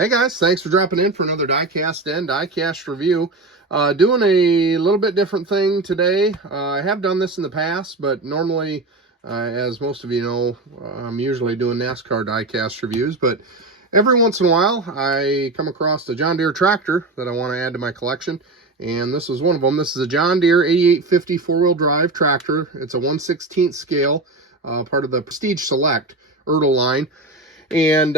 Hey guys, thanks for dropping in for another diecast and diecast review. Doing a little bit different thing today. I have done this in the past, but normally, as most of you know, I'm usually doing NASCAR diecast reviews, but every once in a while I come across a John Deere tractor that I want to add to my collection, and this is one of them. This is a John Deere 8850 four-wheel drive tractor. It's a 1/16 scale, part of the Prestige Select Ertl line. And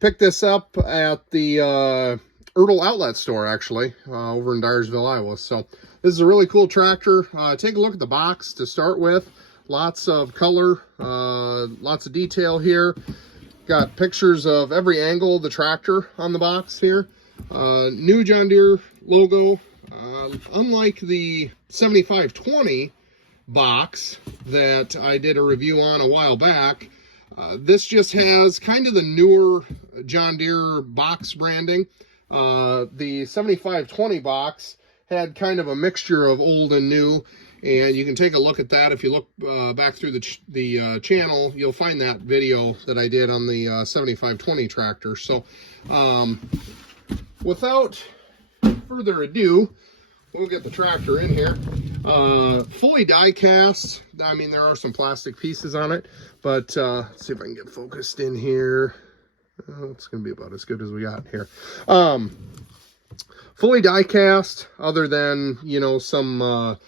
picked this up at the Ertl outlet store, actually, over in Dyersville, Iowa. So this is a really cool tractor. Take a look at the box to start with. Lots of color, lots of detail here. Got pictures of every angle of the tractor on the box here. New John Deere logo. Unlike the 7520 box that I did a review on a while back, this just has kind of the newer John Deere box branding. The 7520 box had kind of a mixture of old and new, and you can take a look at that. If you look back through the channel, you'll find that video that I did on the 7520 tractor. So without further ado, we'll get the tractor in here. Fully die cast. I mean, there are some plastic pieces on it, but let's see if I can get focused in here. It's going to be about as good as we got here. Fully die cast, other than, you know, some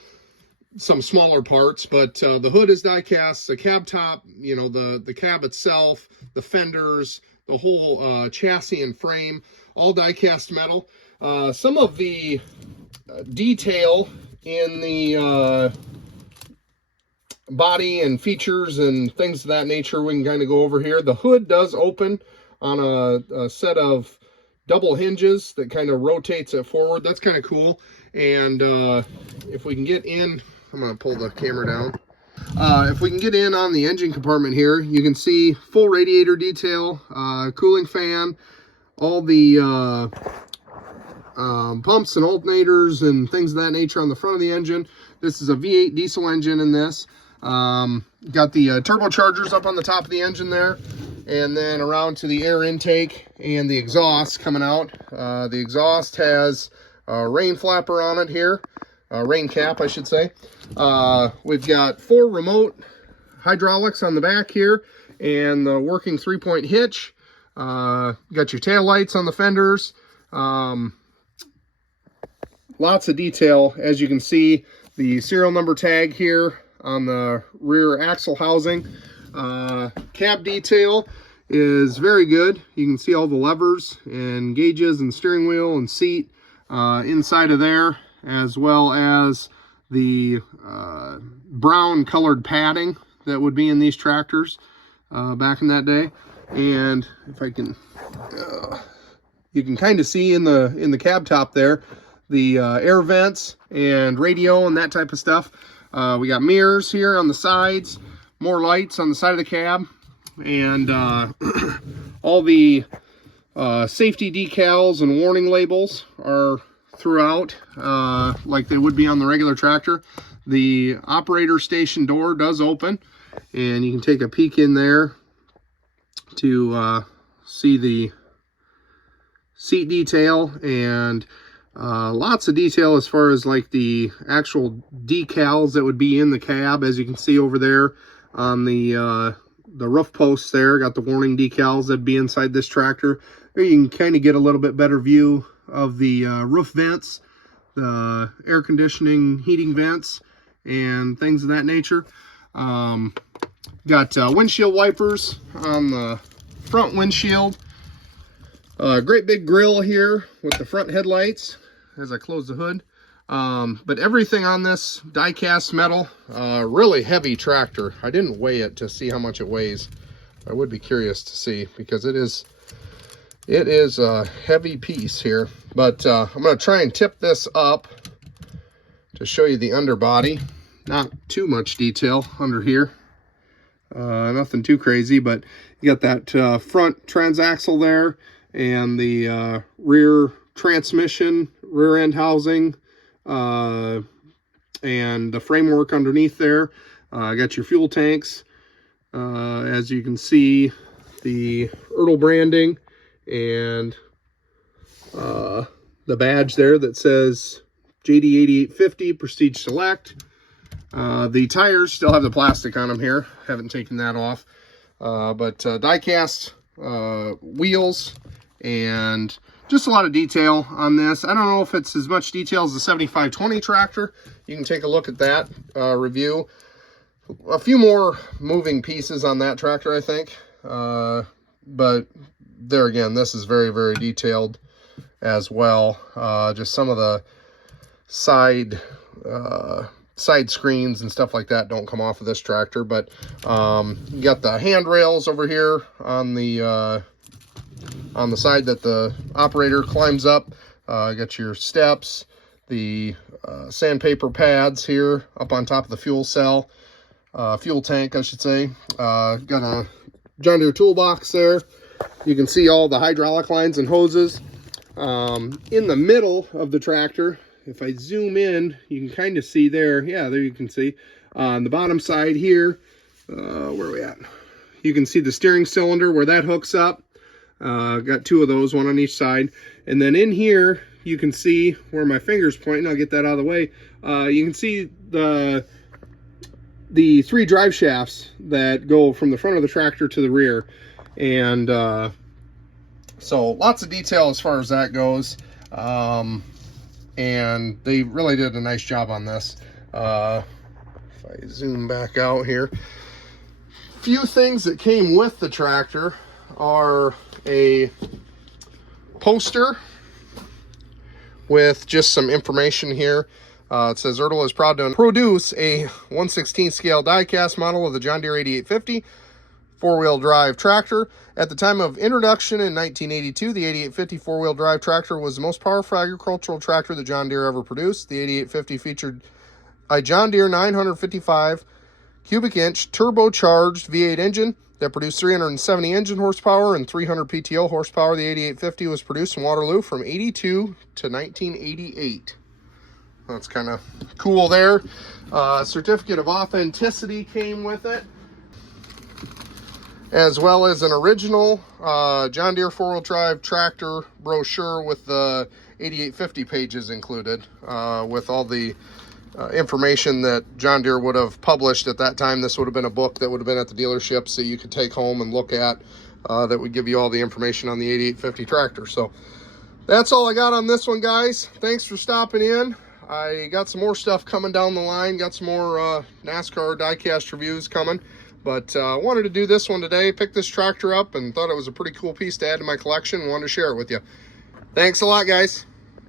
smaller parts, but the hood is die cast, the cab top, you know, the cab itself, the fenders, the whole chassis and frame, all die cast metal. Some of the detail in the body and features and things of that nature we can kind of go over here. The hood does open on a set of double hinges that kind of rotates it forward. That's kind of cool. And if we can get in, I'm going to pull the camera down. If we can get in on the engine compartment here, you can see full radiator detail, cooling fan, all the pumps and alternators and things of that nature on the front of the engine. This is a V8 diesel engine in this. Got the turbochargers up on the top of the engine there, and then around to the air intake and the exhaust coming out. The exhaust has a rain flapper on it here, rain cap I should say. We've got 4 remote hydraulics on the back here and the working 3-point hitch. Got your tail lights on the fenders. Lots of detail, as you can see. The serial number tag here on the rear axle housing. Cab detail is very good. You can see all the levers and gauges and steering wheel and seat inside of there, as well as the brown colored padding that would be in these tractors back in that day. And if I can, you can kind of see in the cab top there the air vents and radio and that type of stuff. We got mirrors here on the sides, more lights on the side of the cab, and all the safety decals and warning labels are throughout, like they would be on the regular tractor. The operator station door does open, and you can take a peek in there to see the seat detail, and lots of detail as far as like the actual decals that would be in the cab. As you can see over there on the roof posts there, got the warning decals that'd be inside this tractor. There you can kind of get a little bit better view of the roof vents, the air conditioning, heating vents, and things of that nature. Got windshield wipers on the front windshield. Great big grill here with the front headlights as I close the hood. But everything on this die-cast metal, really heavy tractor. I didn't weigh it to see how much it weighs. I would be curious to see, because it is a heavy piece here. But I'm going to try and tip this up to show you the underbody. Not too much detail under here. Nothing too crazy, but you got that front transaxle there, and the rear transmission, rear end housing, and the framework underneath there. Got your fuel tanks, as you can see, the Ertl branding, and the badge there that says JD 8850 Prestige Select. The tires still have the plastic on them here. Haven't taken that off. But die-cast wheels, and just a lot of detail on this. I don't know if it's as much detail as the 7520 tractor. You can take a look at that review. A few more moving pieces on that tractor, I think. But there again, this is very, very detailed as well. Just some of the side screens and stuff like that don't come off of this tractor, but you got the handrails over here on the side that the operator climbs up. Got your steps, the sandpaper pads here up on top of the fuel cell, fuel tank, I should say. Got a John Deere toolbox there. You can see all the hydraulic lines and hoses. In the middle of the tractor, if I zoom in, you can kind of see there. Yeah, there you can see. On the bottom side here, where are we at? You can see the steering cylinder where that hooks up. Got two of those, one on each side. And then in here, you can see where my finger's pointing. I'll get that out of the way. You can see the three drive shafts that go from the front of the tractor to the rear. And so lots of detail as far as that goes. And they really did a nice job on this. If I zoom back out here, few things that came with the tractor are a poster with just some information here. It says Ertl is proud to produce a 1/16 scale die-cast model of the John Deere 8850 four-wheel drive tractor. At the time of introduction in 1982, the 8850 four-wheel drive tractor was the most powerful agricultural tractor that John Deere ever produced. The 8850 featured a John Deere 955 cubic inch turbocharged V8 engine that produced 370 engine horsepower and 300 PTO horsepower. The 8850 was produced in Waterloo from 82 to 1988. That's kind of cool there. Certificate of authenticity came with it, as well as an original John Deere four-wheel drive tractor brochure with the 8850 pages included, with all the information that John Deere would have published at that time. This would have been a book that would have been at the dealerships that you could take home and look at, that would give you all the information on the 8850 tractor. So that's all I got on this one, guys. Thanks for stopping in. I got some more stuff coming down the line, got some more NASCAR die-cast reviews coming. But I wanted to do this one today, pick this tractor up, and thought it was a pretty cool piece to add to my collection and wanted to share it with you. Thanks a lot, guys.